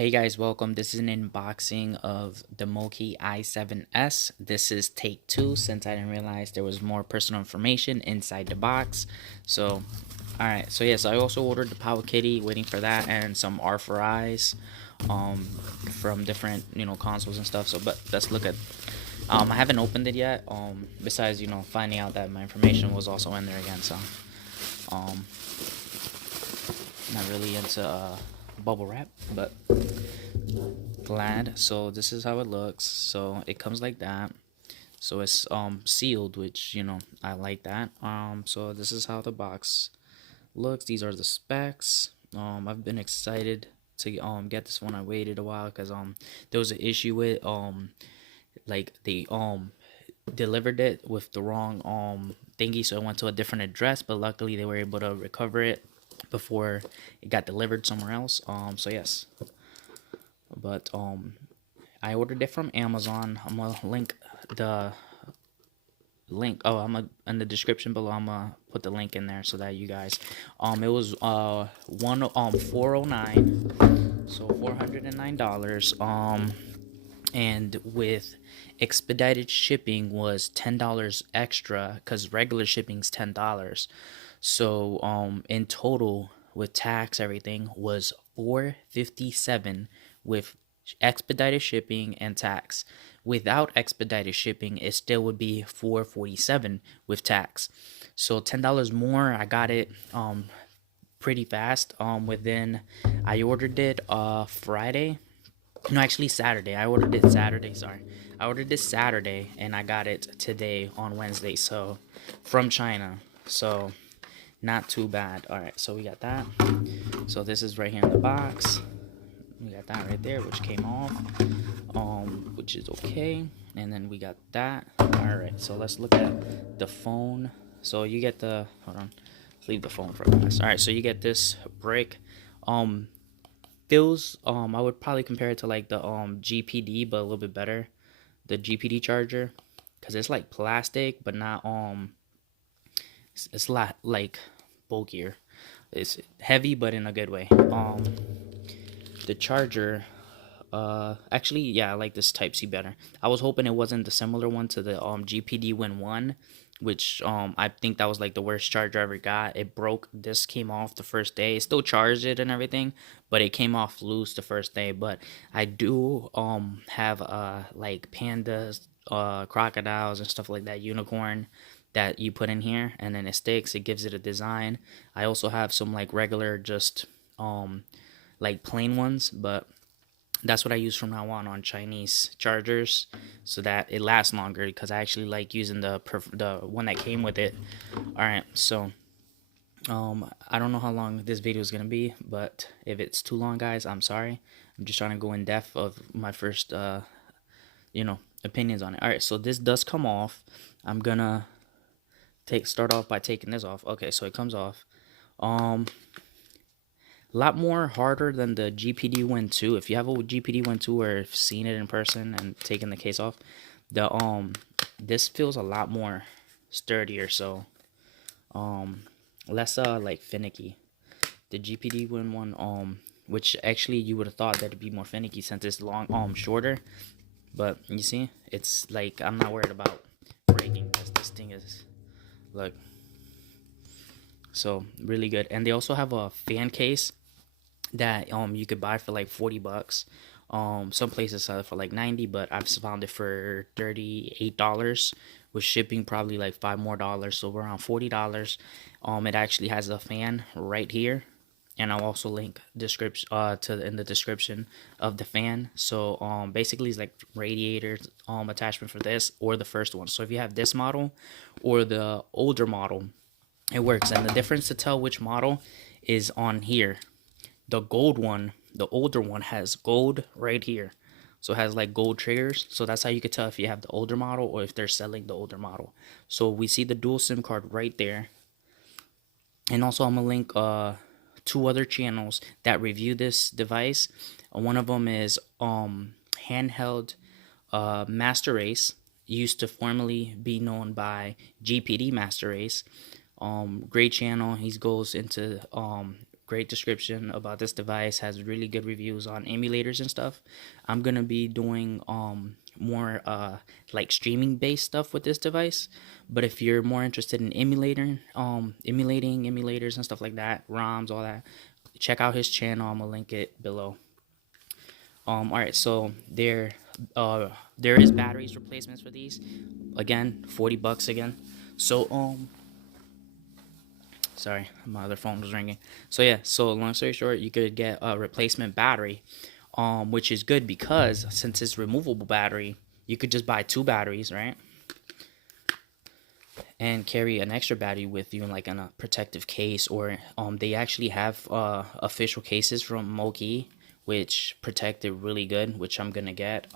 Hey guys, welcome. This is an unboxing of the MOQI i7s. This is take two since I didn't realize there was more personal information inside the box. So, alright, so yes, I also ordered the Power Kitty, waiting for that, and some R4Is from different, consoles and stuff. So, but let's look at, I haven't opened it yet, besides, finding out that my information was also in there again, so, um, not really into, bubble wrap, but glad. So this is how it looks. So it comes like that. So it's sealed, which I like that. So this is how the box looks. These are the specs. I've been excited to get this one. I waited a while because there was an issue with like they delivered it with the wrong thingy, so it went to a different address, but luckily they were able to recover it before it got delivered somewhere else. So yes, but I ordered it from Amazon. I'm gonna link the link. Oh, I'm gonna in the description below. I'm gonna put the link in there so that you guys. It was 409, so $409. And with expedited shipping was $10 extra because regular shipping's $10. So in total with tax everything was $457 with expedited shipping and tax. Without expedited shipping, it still would be $447 with tax. So $10 more. I got it pretty fast. Within I ordered it Friday. No, actually Saturday. I ordered it Saturday, sorry. I ordered this Saturday and I got it today on Wednesday. So from China. So not too bad. Alright, so we got that. So this is right here in the box. We got that right there, which came off, which is okay. And then we got that. All right, so let's look at the phone. So you get the, hold on, let's leave the phone for last. All right, so you get this brick. Feels, I would probably compare it to like the GPD, but a little bit better. The GPD charger, because it's like plastic, but not it's a lot like bulkier. It's heavy, but in a good way. The charger, actually, yeah, I like this Type C better. I was hoping it wasn't the similar one to the GPD Win 1, which I think that was like the worst charger I ever got. It broke. This came off the first day. It still charged it and everything, but it came off loose the first day. But I do have like pandas, crocodiles and stuff like that, unicorn that you put in here, and then it sticks. It gives it a design. I also have some like regular, just like plain ones, but that's what I use from now on Chinese chargers, so that it lasts longer, because I actually like using the one that came with it. All right, so I don't know how long this video is gonna be, but if it's too long, guys, I'm sorry. I'm just trying to go in depth of my first opinions on it. All right, so this does come off. I'm gonna start off by taking this off. Okay, so it comes off. A lot more harder than the GPD Win 2. If you have a GPD Win 2 or have seen it in person and taken the case off, the this feels a lot more sturdier, so less like finicky. The GPD Win 1 which actually you would have thought that it'd be more finicky since it's long shorter, but you see, it's like I'm not worried about breaking this. This thing is, look, so really good. And they also have a fan case that you could buy for like 40 bucks. Some places sell it for like 90, but I've found it for $38 with shipping, probably like $5 more, so around $40. It actually has a fan right here, and I'll also link description in the description of the fan. So basically it's like radiator attachment for this or the first one. So if you have this model or the older model, it works. And the difference to tell which model is on here. The gold one, the older one, has gold right here. So it has like gold triggers. So that's how you could tell if you have the older model or if they're selling the older model. So we see the dual SIM card right there. And also I'm going to link two other channels that review this device. One of them is Handheld Master Race. Used to formerly be known by GPD Master Race. Great channel. He goes into great description about this device, has really good reviews on emulators and stuff. I'm gonna be doing more like streaming based stuff with this device. But if you're more interested in emulating emulators and stuff like that, ROMs, all that, check out his channel. I'm gonna link it below. All right, so there is batteries replacements for these. Again, $40 again. So sorry, my other phone was ringing. So yeah, so long story short, you could get a replacement battery, which is good because since it's removable battery, you could just buy 2 batteries, right? And carry an extra battery with you, like in a protective case, or they actually have official cases from MOQI, which protect it really good, which I'm gonna get.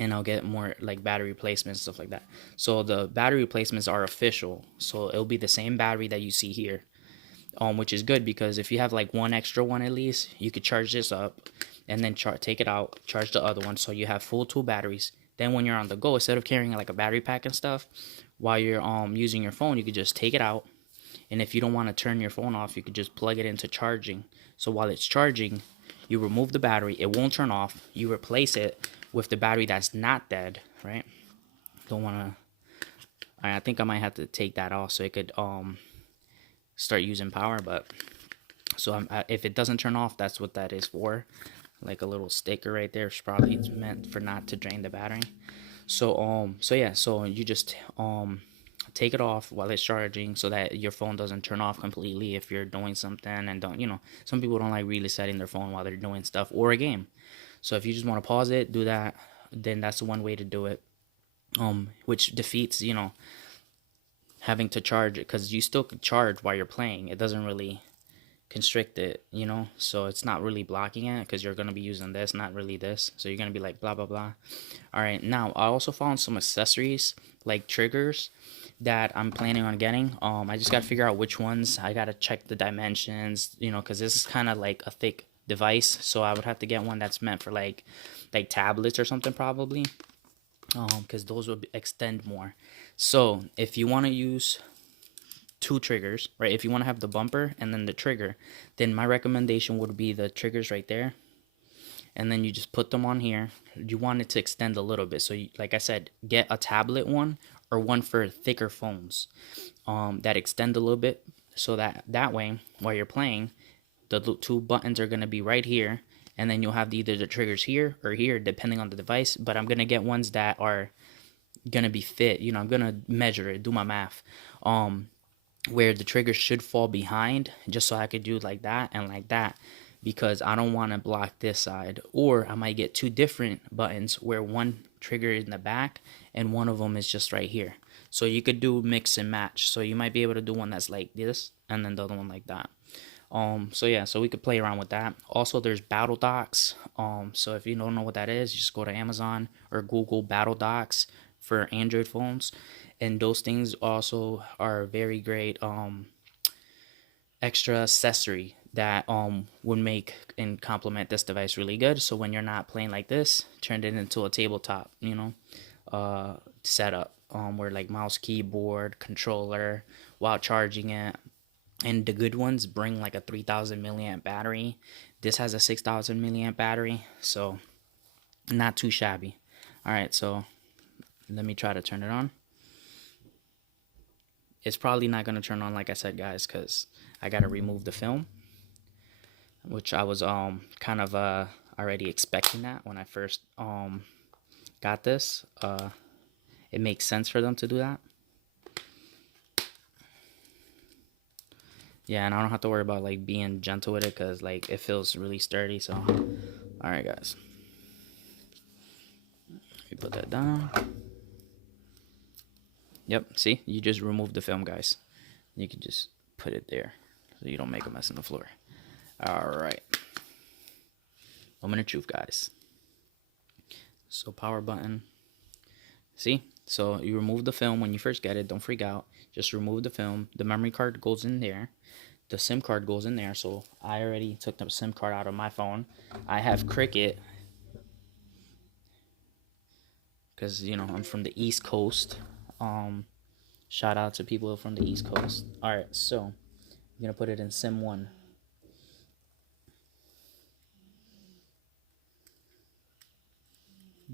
And I'll get more like battery replacements, stuff like that. So the battery replacements are official, so it'll be the same battery that you see here, which is good because if you have like one extra one at least, you could charge this up and then take it out, charge the other one, so you have full 2 batteries. Then when you're on the go, instead of carrying like a battery pack and stuff while you're using your phone, you could just take it out, and if you don't want to turn your phone off, you could just plug it into charging. So while it's charging, you remove the battery, it won't turn off, you replace it with the battery that's not dead, right? Don't want to, I think I might have to take that off so it could start using power. But so if it doesn't turn off, that's what that is for, like a little sticker right there. It's probably meant for not to drain the battery. So so yeah, so you just take it off while it's charging so that your phone doesn't turn off completely if you're doing something, and don't, you know, some people don't like really setting their phone while they're doing stuff or a game. So if you just want to pause it, do that, then that's the one way to do it. Which defeats, you know, having to charge it, because you still could charge while you're playing. It doesn't really constrict it, you know, so it's not really blocking it because you're going to be using this, not really this. So you're going to be like blah blah blah. All right, now I also found some accessories like triggers that I'm planning on getting. I just got to figure out which ones. I got to check the dimensions, you know, because this is kind of like a thick device, so I would have to get one that's meant for like tablets or something probably, because those would extend more. So if you want to use 2 triggers, right, if you want to have the bumper and then the trigger, then my recommendation would be the triggers right there, and then you just put them on here. You want it to extend a little bit, so you, like I said, get a tablet one or one for thicker phones that extend a little bit, so that way while you're playing, the 2 buttons are going to be right here, and then you'll have either the triggers here or here depending on the device. But I'm going to get ones that are going to be fit, you know, I'm going to measure it, do my math, where the trigger should fall behind, just so I could do like that and like that, because I don't want to block this side. Or I might get 2 different buttons where one trigger is in the back and one of them is just right here. So you could do mix and match, so you might be able to do one that's like this and then the other one like that. So yeah, so we could play around with that. Also, there's battle docks. So if you don't know what that is, just go to Amazon or Google battle docks for Android phones, and those things also are very great extra accessory that would make and complement this device really good. So when you're not playing like this, turn it into a tabletop, you know, setup, where like mouse, keyboard, controller while charging it. And the good ones bring like a 3000 milliamp battery. This has a 6000 milliamp battery, so not too shabby. All right, so let me try to turn it on. It's probably not going to turn on, like I said, guys, because I got to remove the film, which I was kind of already expecting that when I first got this. It makes sense for them to do that. Yeah, and I don't have to worry about like being gentle with it, because like it feels really sturdy. So all right, guys, let me put that down. Yep, see, you just remove the film, guys. You can just put it there so you don't make a mess on the floor. All right, moment of truth, guys. So power button, see, so you remove the film when you first get it. Don't freak out, just remove the film. The memory card goes in there, the SIM card goes in there. So I already took the SIM card out of my phone. I have Cricket because, you know, I'm from the East Coast. Shout out to people from the East Coast. All right, so I'm gonna put it in SIM 1.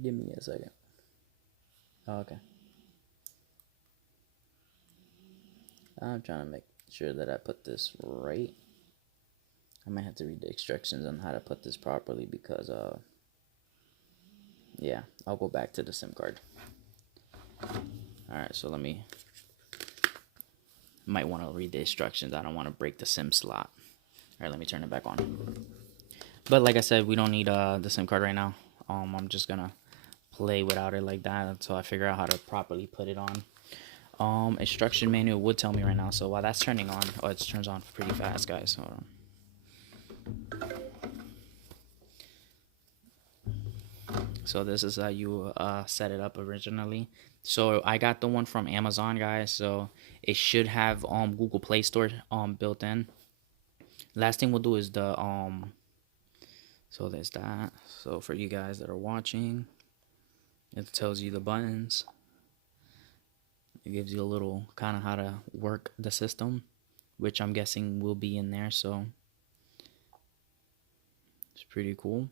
Give me a second. Oh, okay. I'm trying to make sure that I put this right. I might have to read the instructions on how to put this properly because yeah, I'll go back to the SIM card. Alright, so might want to read the instructions. I don't want to break the SIM slot. Alright, let me turn it back on. But like I said, we don't need the SIM card right now. I'm just gonna play without it like that until I figure out how to properly put it on. Instruction manual would tell me right now. So while that's turning on, oh, it turns on pretty fast, guys. Hold on. So this is how you set it up originally. So I got the one from Amazon, guys. So it should have Google Play Store built in. Last thing we'll do is the so there's that. So for you guys that are watching, it tells you the buttons. It gives you a little kind of how to work the system, which I'm guessing will be in there. So it's pretty cool.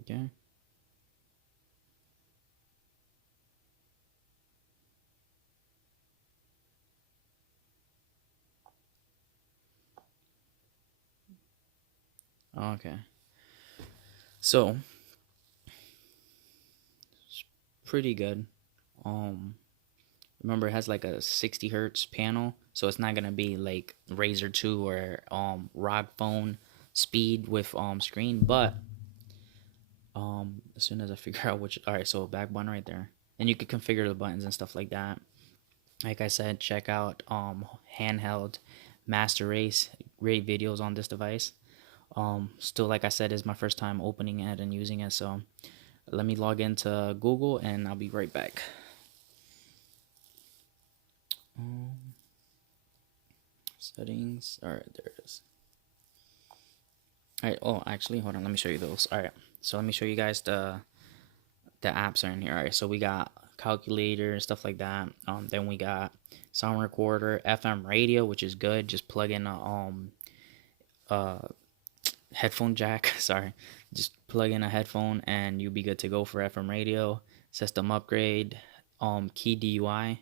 Okay. Okay. So it's pretty good. Remember it has like a 60 hertz panel, so it's not gonna be like Razer 2 or ROG phone speed with screen, but as soon as I figure out which, all right, so back button right there, and you can configure the buttons and stuff like that. Like I said, check out handheld master race, great videos on this device. Still, like I said, is my first time opening it and using it, so let me log into Google and I'll be right back. Settings, all right, there it is. All right, oh, actually, hold on, let me show you those. All right, so let me show you guys the apps are in here. All right, so we got calculator, stuff like that. Then we got sound recorder, FM radio, which is good. Just plug in a headphone jack. Sorry, just plug in a headphone and you'll be good to go for FM radio. System upgrade, key DUI,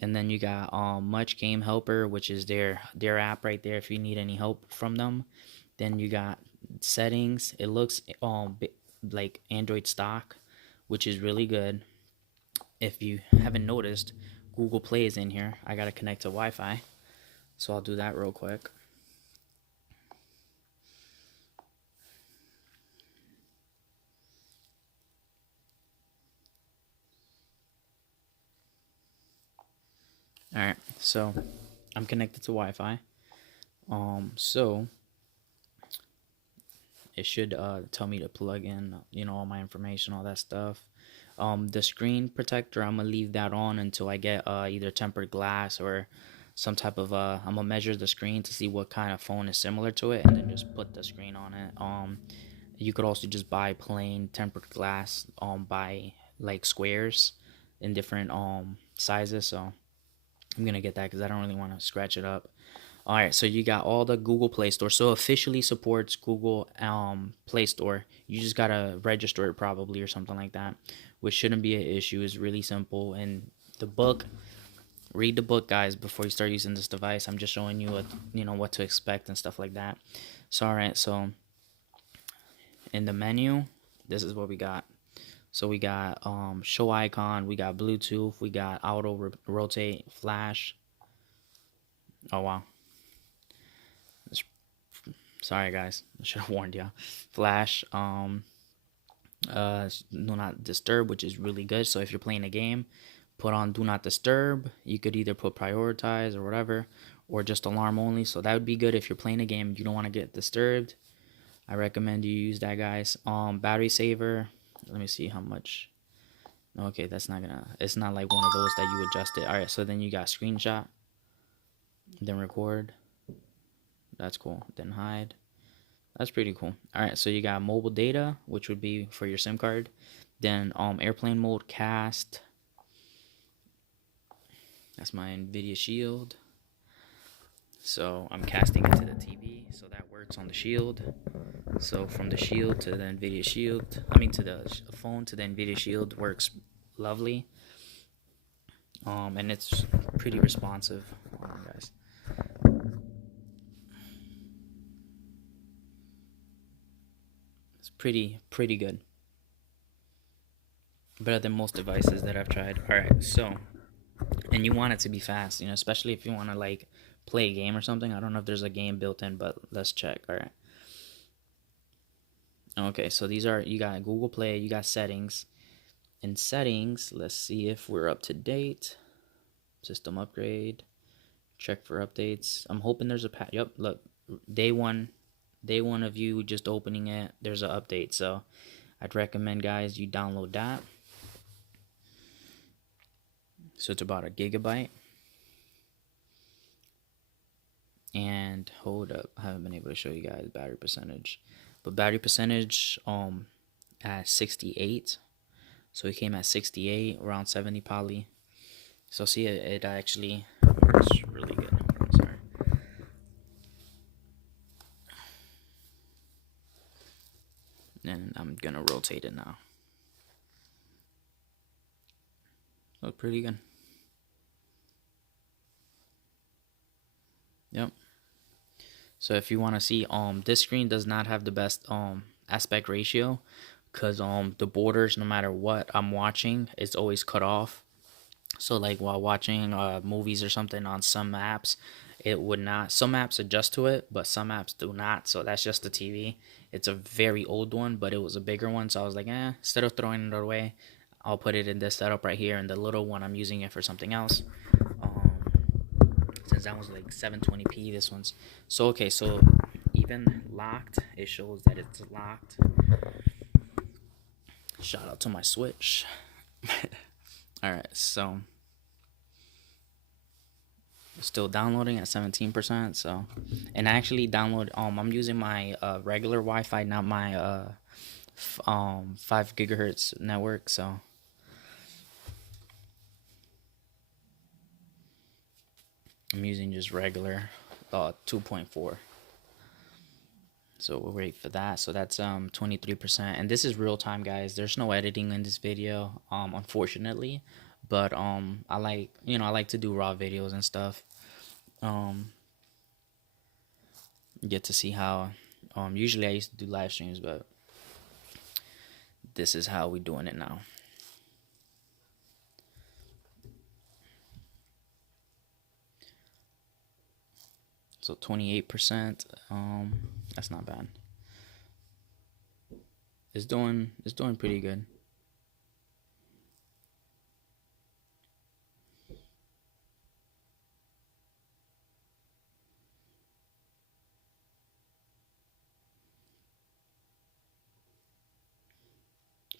and then you got Much Game Helper, which is their app right there if you need any help from them. Then you got settings. It looks like Android stock, which is really good. If you haven't noticed, Google Play is in here. I gotta connect to Wi-Fi, so I'll do that real quick. Alright, so I'm connected to Wi-Fi. So it should tell me to plug in, all my information, all that stuff. The screen protector, I'm gonna leave that on until I get either tempered glass or some type of I'm gonna measure the screen to see what kind of phone is similar to it, and then just put the screen on it. You could also just buy plain tempered glass by like squares in different sizes, so I'm gonna get that because I don't really want to scratch it up. All right, so you got all the Google Play Store. So officially supports Google Play Store. You just gotta register it probably or something like that, which shouldn't be an issue. It's really simple. And the book, read the book, guys, before you start using this device. I'm just showing you what to expect and stuff like that. So all right, so in the menu, this is what we got. So we got show icon, we got Bluetooth, we got auto rotate, flash. Oh wow. Sorry guys, I should have warned you. Flash, do not disturb, which is really good. So if you're playing a game, put on do not disturb. You could either put prioritize or whatever, or just alarm only. So that would be good if you're playing a game you don't want to get disturbed. I recommend you use that, guys. Battery saver. Let me see how much. Okay, that's not gonna. It's not like one of those that you adjust it. All right, so then you got screenshot, then record. That's cool. Then hide. That's pretty cool. All right, so you got mobile data, which would be for your SIM card. Then airplane mode, cast. That's my NVIDIA Shield. So I'm casting it to the TV, so that works on the Shield. So from the Shield to the NVIDIA Shield, to the phone to the NVIDIA Shield works lovely. And it's pretty responsive. Hold on, guys. It's pretty good. Better than most devices that I've tried. Alright, so, and you want it to be fast, especially if you want to like play a game or something. I don't know if there's a game built in, but let's check. Alright. Okay, so these are, you got Google Play, you got settings. In settings, let's see if we're up to date. System upgrade. Check for updates. I'm hoping there's a patch. Yep, look, day one of you just opening it, there's an update. So I'd recommend, guys, you download that. So it's about 1 GB. And hold up, I haven't been able to show you guys battery percentage. But battery percentage at 68. So it came at 68, around 70 poly. So see, it actually works really good. Sorry. And I'm gonna rotate it now. Look pretty good. Yep. So if you want to see, this screen does not have the best aspect ratio, because the borders, no matter what I'm watching, it's always cut off. So like while watching movies or something on some apps, it would not. Some apps adjust to it, but some apps do not. So that's just the TV. It's a very old one, but it was a bigger one. So I was like, instead of throwing it away, I'll put it in this setup right here. And the little one, I'm using it for something else. Since that was like 720p, this one's. So okay, so even locked, it shows that it's locked. Shout out to my Switch. Alright, so still downloading at 17%. So, and I actually download. I'm using my regular Wi-Fi, not my 5 gigahertz network. So I'm using just regular 2.4. So we'll wait for that. So that's 23%, and this is real time, guys. There's no editing in this video, unfortunately. But I like to do raw videos and stuff. Get to see how usually I used to do live streams, but this is how we doing it now. So 28%, that's not bad. It's doing pretty good.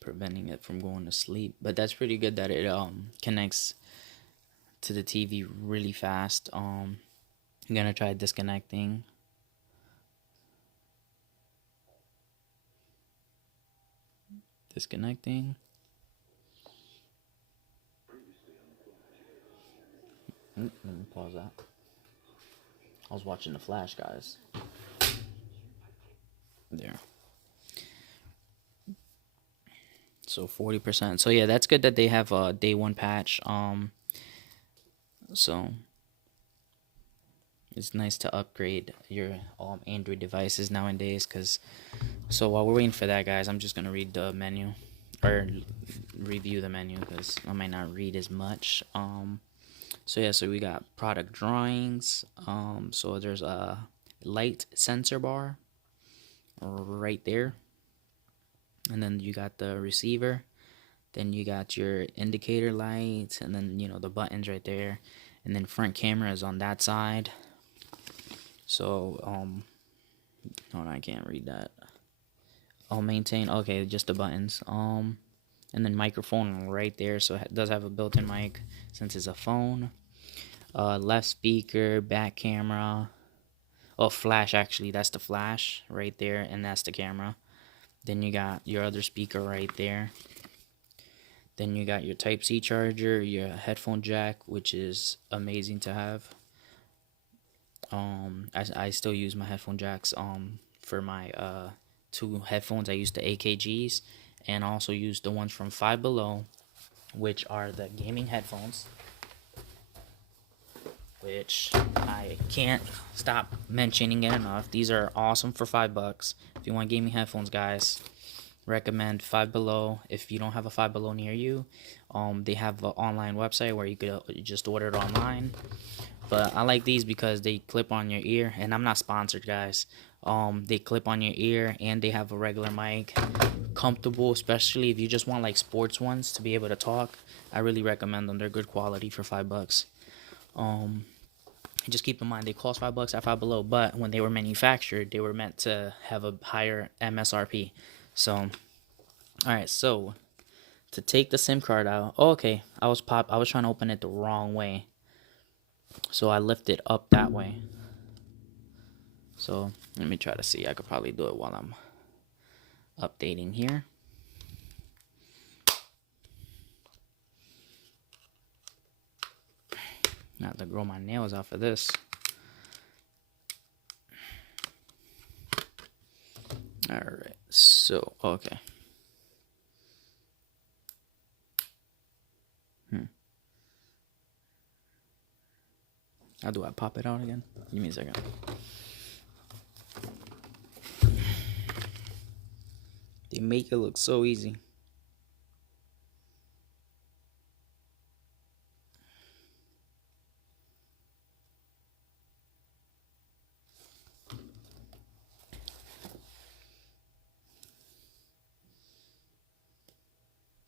Preventing it from going to sleep, but that's pretty good that it connects to the TV really fast. I'm gonna try disconnecting. Disconnecting. Let me pause that. I was watching The Flash, guys. There. So 40%. So yeah, that's good that they have a day one patch. So it's nice to upgrade your Android devices nowadays. So while we're waiting for that, guys, I'm just gonna read the menu, or review the menu, because I might not read as much. So yeah, so we got product drawings. So there's a light sensor bar right there, and then you got the receiver. Then you got your indicator lights, and then the buttons right there, and then front camera is on that side. So hold on, I can't read that. I'll maintain. Okay, just the buttons. And then microphone right there, so it does have a built-in mic since it's a phone. Left speaker, back camera. Oh, flash, actually, that's the flash right there, and that's the camera. Then you got your other speaker right there. Then you got your Type-C charger, your headphone jack, which is amazing to have. I still use my headphone jacks for my two headphones. I use the AKGs, and also use the ones from Five Below, which are the gaming headphones, which I can't stop mentioning it enough. These are awesome for $5. If you want gaming headphones, guys, recommend Five Below. If you don't have a Five Below near you, they have an online website where you could just order it online. But I like these because they clip on your ear, and I'm not sponsored, guys. They clip on your ear, and they have a regular mic. Comfortable, especially if you just want like sports ones to be able to talk. I really recommend them. They're good quality for $5. Just keep in mind they cost $5 at Five Below, but when they were manufactured, they were meant to have a higher MSRP. So, all right. So to take the SIM card out, oh, okay. I was trying to open it the wrong way, so I lift it up that way. So let me try to see. I could probably do it while I'm updating here. Not to grow my nails out for this. Alright, so, okay. How do I pop it out again? Give me a second. They make it look so easy.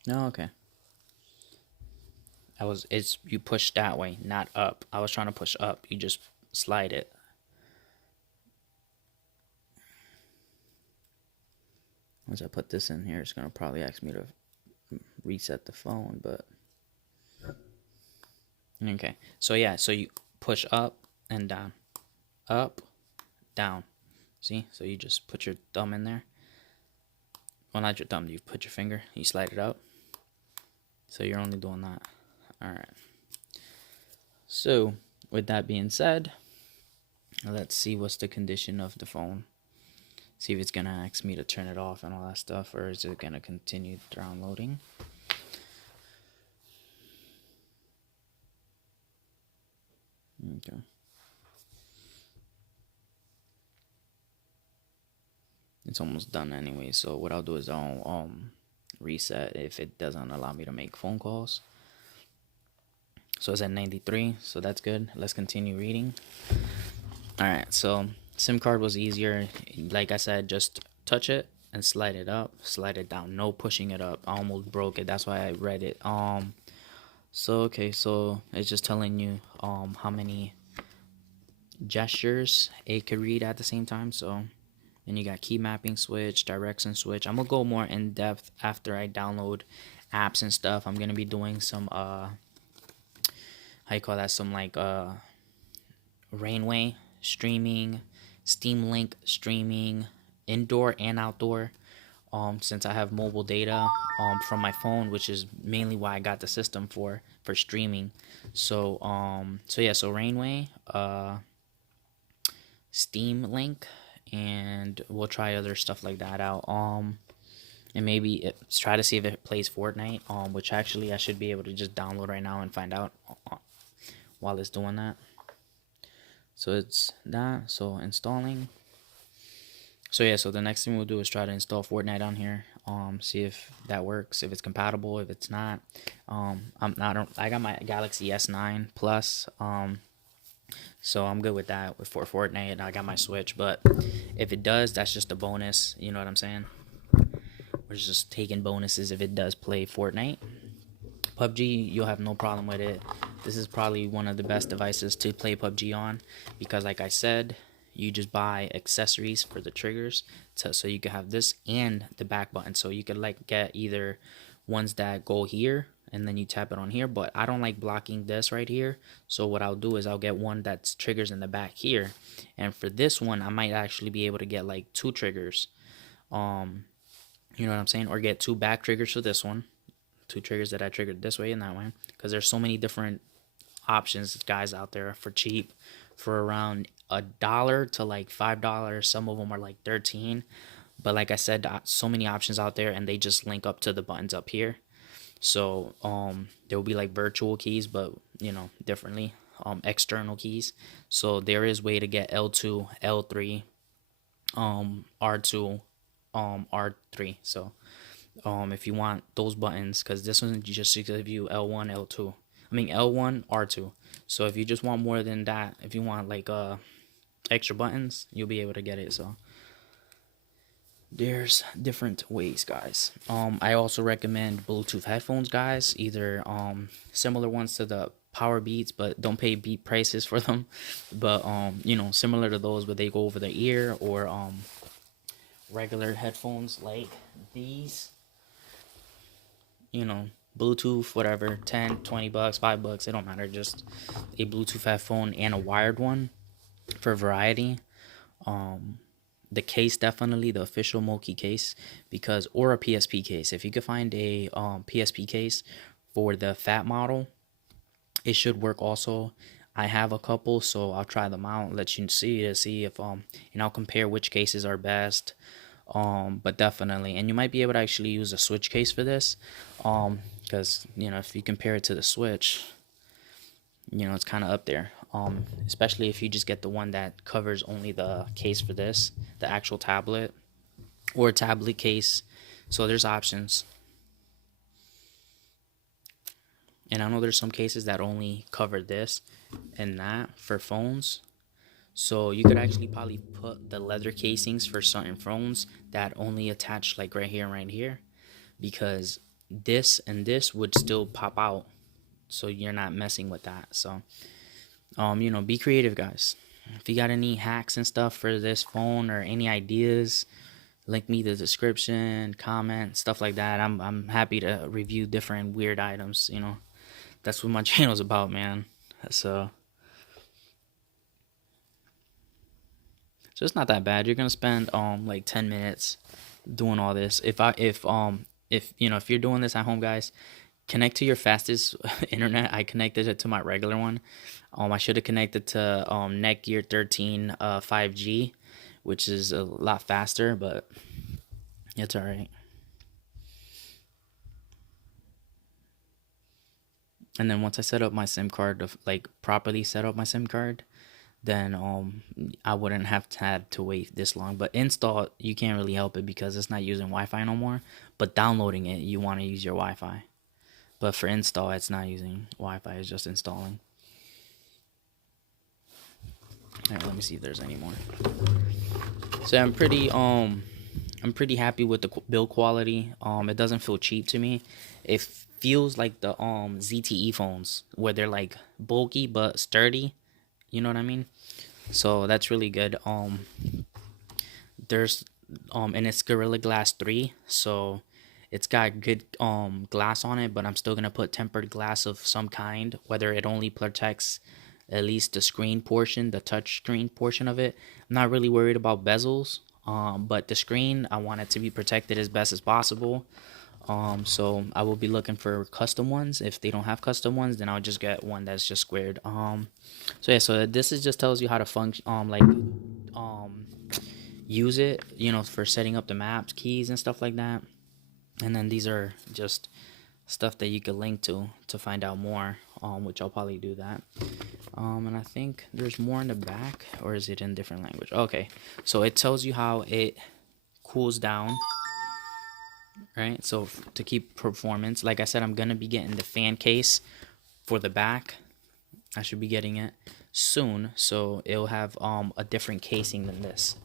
No, okay. It's you push that way, not up. I was trying to push up. You just slide it. Once I put this in here, it's gonna probably ask me to reset the phone, but okay. So yeah, so you push up and down, up, down. See? So you just put your thumb in there. Well, not your thumb. You put your finger. You slide it out. So you're only doing that. All right. So with that being said, let's see what's the condition of the phone. See if it's gonna ask me to turn it off and all that stuff, or is it gonna continue downloading? Okay. It's almost done anyway, so what I'll do is I'll reset if it doesn't allow me to make phone calls. So it's at 93, so that's good. Let's continue reading. Alright, so SIM card was easier. Like I said, just touch it and slide it up, slide it down. No pushing it up. I almost broke it. That's why I read it. So okay, so it's just telling you how many gestures it could read at the same time. So then you got key mapping switch, direction switch. I'm gonna go more in depth after I download apps and stuff. I'm gonna be doing some how you call that, some like Rainway streaming, Steam Link streaming, indoor and outdoor. Since I have mobile data from my phone, which is mainly why I got the system for streaming. So yeah, so Rainway, Steam Link, and we'll try other stuff like that out. And maybe try to see if it plays Fortnite. Which actually I should be able to just download right now and find out while it's doing that. So it's that. So installing. So yeah, so the next thing we'll do is try to install Fortnite on here. See if that works, if it's compatible, if it's not. I got my Galaxy S9 Plus. So I'm good with that for Fortnite, and I got my Switch. But if it does, that's just a bonus. You know what I'm saying? We're just taking bonuses if it does play Fortnite. PUBG, you'll have no problem with it. This is probably one of the best devices to play PUBG on, because like I said, you just buy accessories for the triggers so you can have this and the back button. So you could like get either ones that go here and then you tap it on here, but I don't like blocking this right here. So what I'll do is I'll get one that's triggers in the back here. And for this one, I might actually be able to get like 2 triggers. You know what I'm saying? Or get 2 back triggers for this one. 2 triggers that I triggered this way and that way, because there's so many different options, guys, out there for cheap for around $1 to like $5. Some of them are like 13. But like I said, so many options out there, and they just link up to the buttons up here. So there will be like virtual keys, but differently, external keys. So there is way to get L2, L3, R2, R3. So if you want those buttons, because this one just gives you L1, L2. I mean L1, R2. So if you just want more than that, if you want like extra buttons, you'll be able to get it. So there's different ways, guys. I also recommend Bluetooth headphones, guys. Either similar ones to the Power Beats, but don't pay beat prices for them. But similar to those, but they go over the ear, or regular headphones like these. Bluetooth, whatever, 10, 20 bucks, $5, it don't matter. Just a Bluetooth headphone and a wired one for variety. The case, definitely the official MOQI case, or a PSP case. If you could find a PSP case for the fat model, it should work also. I have a couple, so I'll try them out, let you see if and I'll compare which cases are best. But definitely, and you might be able to actually use a Switch case for this, because if you compare it to the Switch, it's kind of up there. Especially if you just get the one that covers only the case for this, the actual tablet, or a tablet case. So there's options. And I know there's some cases that only cover this and that for phones. So you could actually probably put the leather casings for certain phones that only attach like right here and right here, because this and this would still pop out. So you're not messing with that. So be creative, guys. If you got any hacks and stuff for this phone, or any ideas, link me the description, comment, stuff like that. I'm happy to review different weird items. That's what my channel's about, man. So it's not that bad. You're gonna spend like 10 minutes doing all this. If you're doing this at home, guys, connect to your fastest internet. I connected it to my regular one. I should have connected to Netgear 13 5G, which is a lot faster, but it's all right. And then once I set up my SIM card, like properly set up my SIM card, then I wouldn't have had to wait this long. But install, you can't really help it because it's not using Wi-Fi no more. But downloading it, you want to use your Wi-Fi. But for install, it's not using Wi-Fi, it's just installing. Alright, let me see if there's any more. So I'm pretty happy with the build quality. It doesn't feel cheap to me. It feels like the ZTE phones, where they're like bulky but sturdy. You know what I mean? So that's really good. There's and it's Gorilla Glass 3, so it's got good glass on it, but I'm still gonna put tempered glass of some kind, whether it only protects at least the screen portion, the touch screen portion of it. I'm not really worried about bezels, but the screen, I want it to be protected as best as possible. So I will be looking for custom ones. If they don't have custom ones, then I'll just get one that's just squared. So yeah, so this is just tells you how to function, use it, for setting up the maps, keys, and stuff like that. And then these are just stuff that you could link to find out more, which I'll probably do that. And I think there's more in the back, or is it in different language? Okay, so it tells you how it cools down, right? So to keep performance, like I said, I'm gonna be getting the fan case for the back. I should be getting it soon, so it'll have a different casing than this.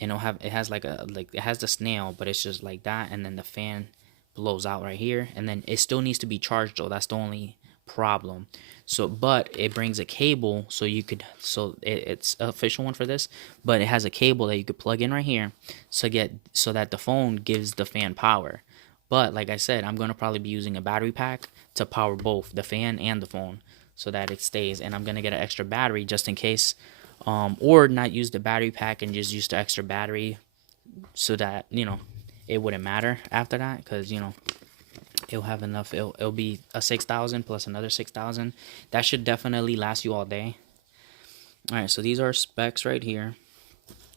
And it has it has the snail, but it's just like that, and then the fan blows out right here, and then it still needs to be charged though. That's the only problem. So but it brings a cable, so you could, it's an official one for this, but it has a cable that you could plug in right here, so that the phone gives the fan power. But like I said, I'm gonna probably be using a battery pack to power both the fan and the phone, so that it stays. And I'm gonna get an extra battery just in case, or not use the battery pack and just use the extra battery, so that it wouldn't matter after that, because it'll have enough. It'll be a 6,000 plus another 6,000. That should definitely last you all day. All right, so these are specs right here.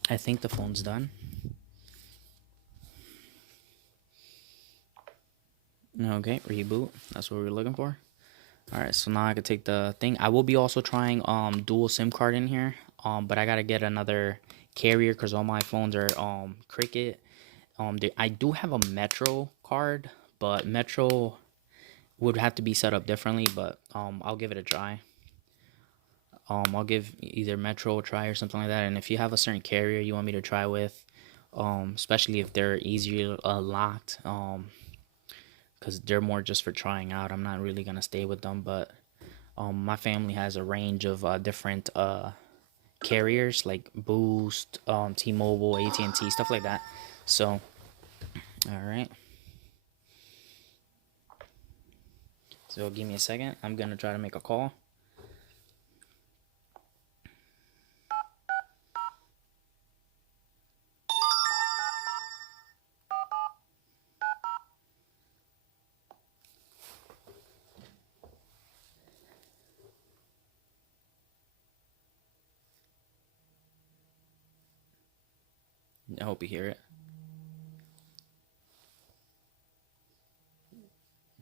I think the phone's done. Okay, reboot. That's what we're looking for. All right, so now I can take the thing. I will be also trying dual SIM card in here. But I gotta get another carrier because all my phones are Cricket. I do have a Metro card, but Metro would have to be set up differently. But I'll give it a try. I'll give either Metro a try or something like that. And if you have a certain carrier you want me to try with, especially if they're easier locked, because they're more just for trying out. I'm not really gonna stay with them, but my family has a range of different carriers like Boost, T-Mobile, AT&T, stuff like that. So, all right. So give me a second. I'm gonna try to make a call. I hope you hear it.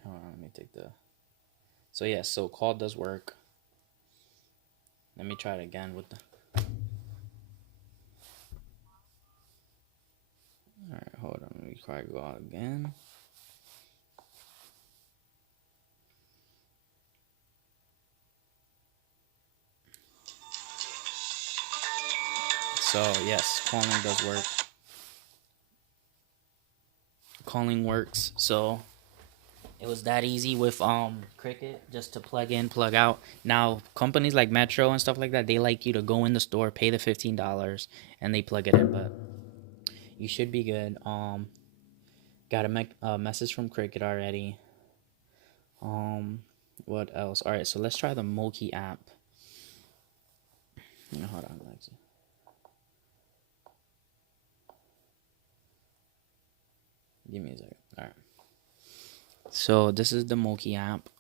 Hold on, let me take the. So yeah, so call does work. Let me try it again with the. All right, hold on. Let me try to go out again. So yes, calling does work. Calling works. So it was that easy with Cricket, just to plug in, plug out. Now companies like Metro and stuff like that, they like you to go in the store, pay the $15, and they plug it in. But you should be good. Got a message from Cricket already. What else? All right, so let's try the MOQI app. Hold on, Alexa. Give me a second. All right. So this is the MOQI app.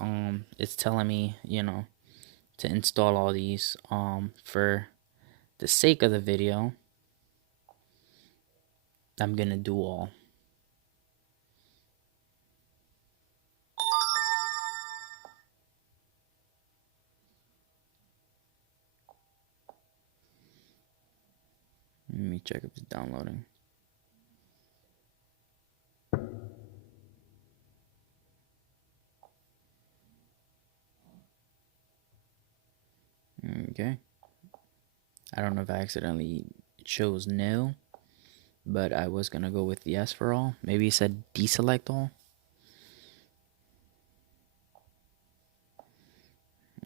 It's telling me, to install all these. For the sake of the video, I'm gonna do all. Let me check if it's downloading. Okay. I don't know if I accidentally chose no, but I was gonna go with yes for all. Maybe it said deselect all.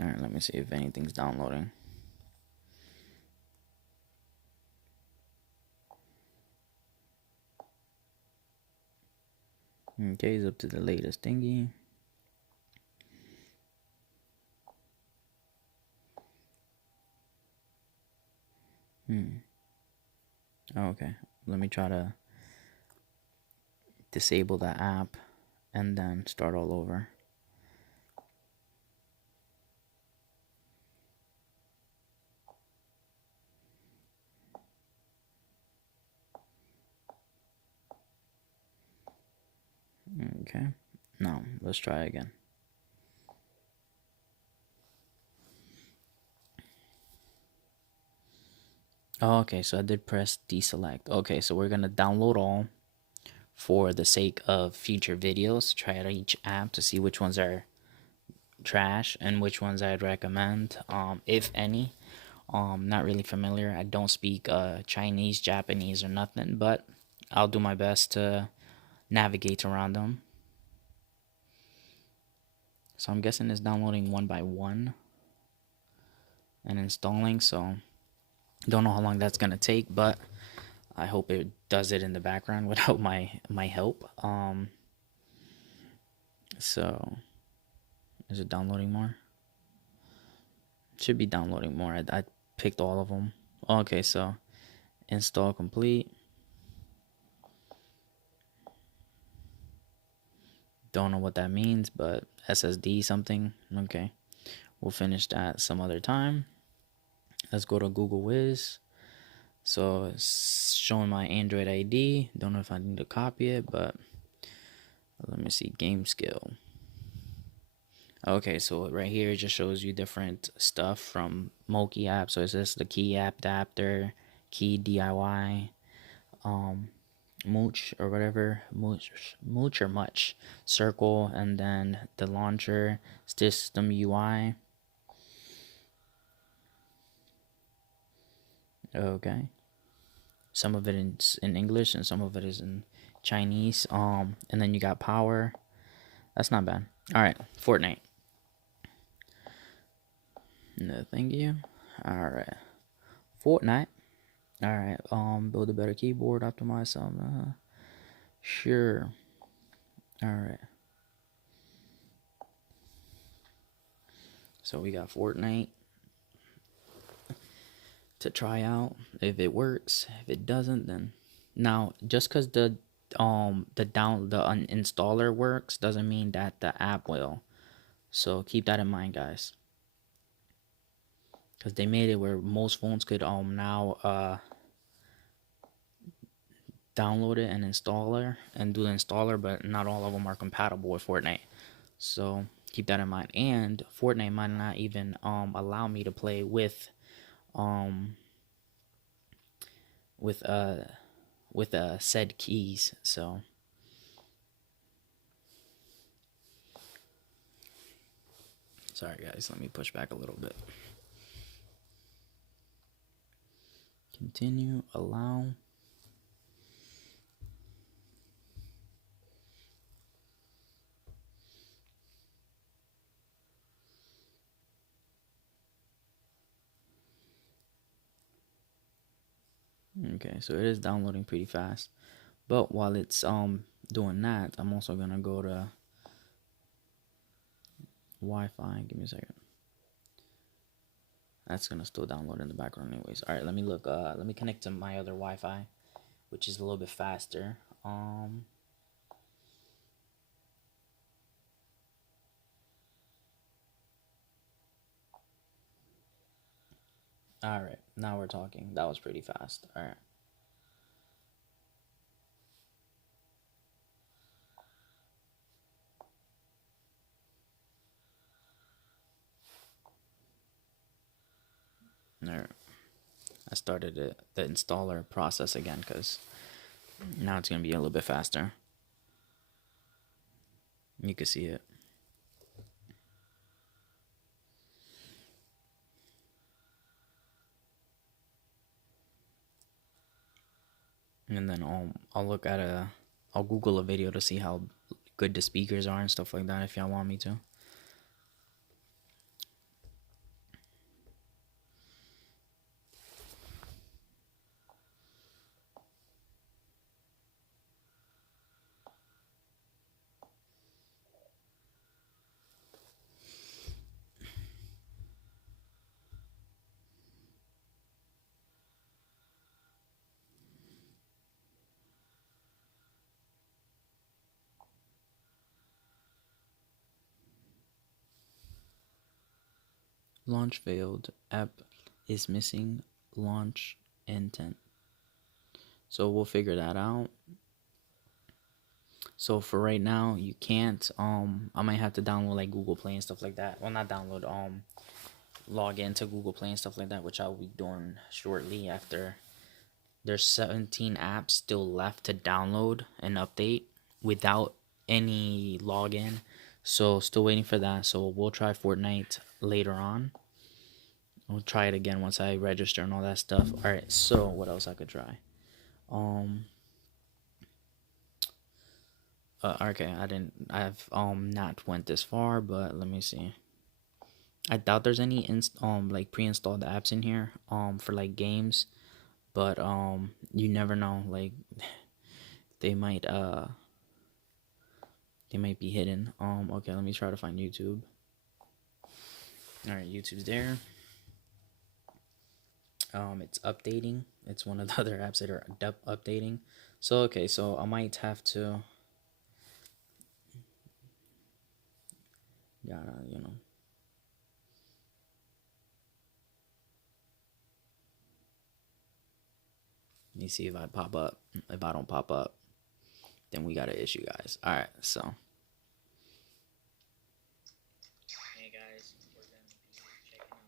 All right, let me see if anything's downloading. Okay, it's up to the latest thingy. Okay, let me try to disable the app and then start all over. Okay, now let's try again. Oh, okay, so I did press deselect. Okay, so we're gonna download all for the sake of future videos. Try out each app to see which ones are trash and which ones I'd recommend, if any. Not really familiar. I don't speak Chinese, Japanese, or nothing, but I'll do my best to navigate around them. So I'm guessing it's downloading one by one and installing, so don't know how long that's gonna take, but I hope it does it in the background without my help. So is it downloading more? It should be downloading more. I picked all of them. Okay, so install complete. Don't know what that means, but SSD something. Okay, we'll finish that some other time. Let's go to Google Wiz. So it's showing my Android ID. Don't know if I need to copy it, but let me see. Game skill. Okay, so right here it just shows you different stuff from MOQI app. So it's just the key app adapter, key DIY, mooch or whatever, mooch or much, circle, and then the launcher, system UI. Okay, some of it is in English and some of it is in Chinese. And then you got power. That's not bad. All right, Fortnite. No, thank you. All right, Fortnite. All right. Build a better keyboard, optimize some. Sure. All right. So we got Fortnite to try out. If it works, if it doesn't, then now just because the uninstaller works doesn't mean that the app will. So keep that in mind, guys. Because they made it where most phones could now download it and install it and do the installer, but not all of them are compatible with Fortnite. So keep that in mind. And Fortnite might not even allow me to play with said keys. So sorry guys, let me push back a little bit. Continue, allow. Okay, so it is downloading pretty fast. But while it's doing that, I'm also gonna go to Wi-Fi. Give me a second. That's gonna still download in the background anyways. Alright, let me look let me connect to my other Wi-Fi, which is a little bit faster. Alright, now we're talking. That was pretty fast. Alright. Alright. I started the installer process again because now it's gonna be a little bit faster. You can see it. And then I'll look at I'll Google a video to see how good the speakers are and stuff like that if y'all want me to. Launch failed. App is missing launch intent. So we'll figure that out. So for right now, you can't. I might have to download like Google Play and stuff like that. Well, not download. Log into Google Play and stuff like that, which I'll be doing shortly after. There's 17 apps still left to download and update without any login. So still waiting for that. So we'll try Fortnite later on. I'll try it again once I register and all that stuff. Alright, so what else I could try? Okay, I've not went this far, but let me see. I doubt there's any like pre-installed apps in here for like games, but you never know, like they might be hidden. Okay, let me try to find YouTube. All right, YouTube's there. It's updating. It's one of the other apps that are updating. So okay, so I might have to gotta, me see if I pop up. If I don't pop up, then we got an issue, guys. All right, so. Hey guys, we're gonna be checking out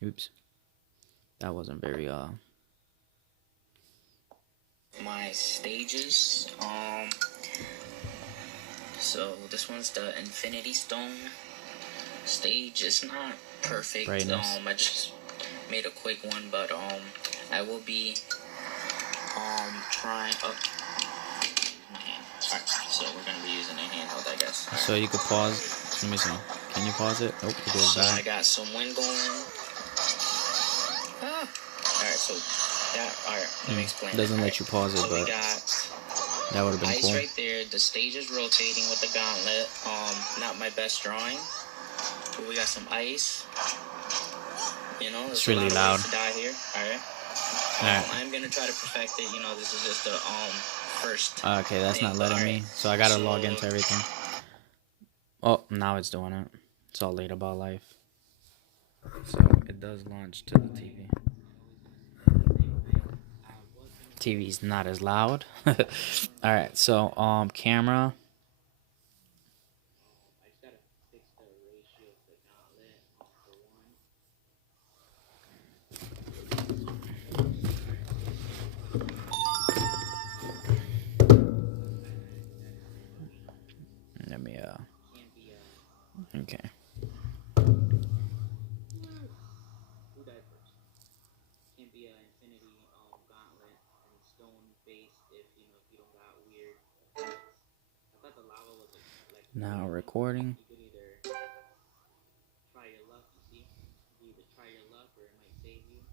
one. Oops, that wasn't very my stages. So this one's the Infinity Stone stage. It's not perfect. Brightness. I just made a quick one, but I will be trying up my hand. Alright, so we're gonna be using a handheld, I guess. Right. So you could pause. Let me see. Can you pause it? Oh, it goes back. I got some wind going. Alright, so that let me explain. Doesn't let you pause it, but that would have been cool. Ice right there. The stage is rotating with the gauntlet. Not my best drawing, but we got some ice. You know, it's really loud. To die here. Alright. I'm gonna try to perfect it. You know, this is just the first. Okay, that's not letting me. So I gotta log into everything. Oh, now it's doing it. It's all late about life. So it does launch to the TV. TV's not as loud. Alright, so camera. Let me okay. Who died first? Can't be an infinity gauntlet and stone based if you don't got weird effects. I thought the lava was like now recording. You could either try your luck, you see? You either try your luck or it might save you.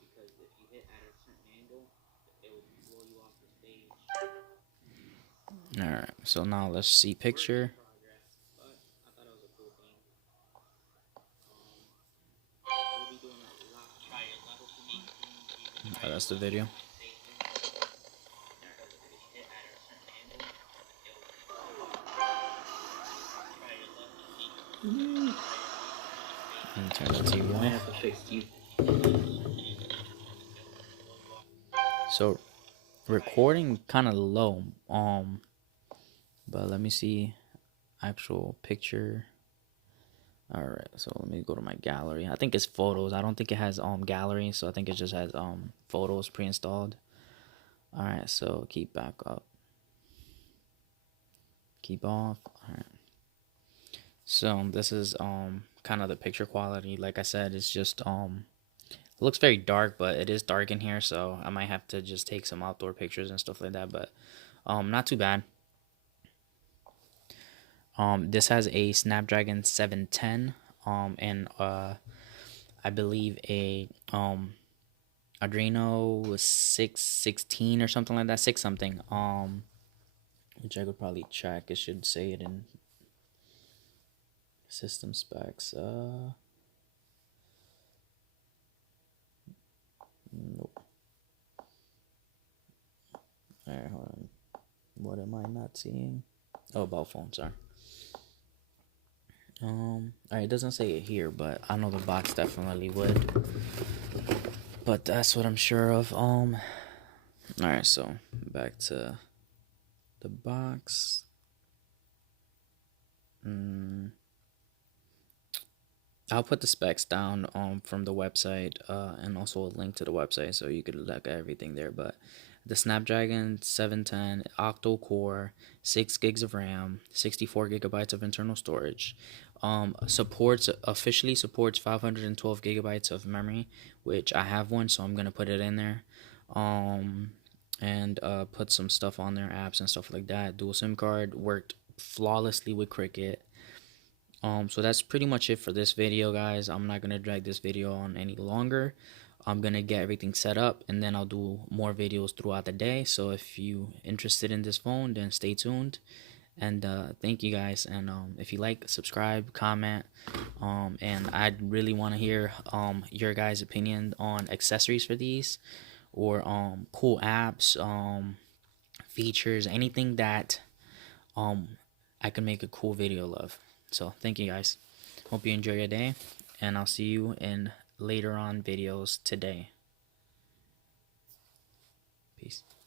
Because if you hit at a certain angle, it will blow you off the stage. Alright, so now let's see picture. Oh, that's the video. Turn the TV off. So recording kind of low, but let me see actual picture. All right, so let me go to my gallery. I think it's photos. I don't think it has gallery, so I think it just has photos pre-installed. All right, so keep back up, keep off. All right, so this is kind of the picture quality. Like I said, it's just it looks very dark, but it is dark in here, so I might have to just take some outdoor pictures and stuff like that, but not too bad. This has a Snapdragon 710 and I believe a Adreno 616 or something like that, 6 something, which I could probably check. It should say it in system specs. Nope. Alright, hold on. What am I not seeing? Oh, about phone, sorry. Alright, it doesn't say it here, but I know the box definitely would. But that's what I'm sure of. Alright, so back to the box. I'll put the specs down from the website and also a link to the website so you could look at everything there. But the Snapdragon 710 octo core, 6 gigs of RAM, 64 gigabytes of internal storage. Officially supports 512 gigabytes of memory, which I have one, so I'm gonna put it in there. And put some stuff on there, apps and stuff like that. Dual SIM card, worked flawlessly with Cricket. So that's pretty much it for this video, guys. I'm not gonna drag this video on any longer. I'm gonna get everything set up and then I'll do more videos throughout the day. So if you interested in this phone, then stay tuned. And thank you guys. And if you like, subscribe, comment. And I'd really want to hear your guys' opinion on accessories for these, or cool apps, features, anything that I can make a cool video of. So thank you guys. Hope you enjoy your day, and I'll see you in later on videos today. Peace.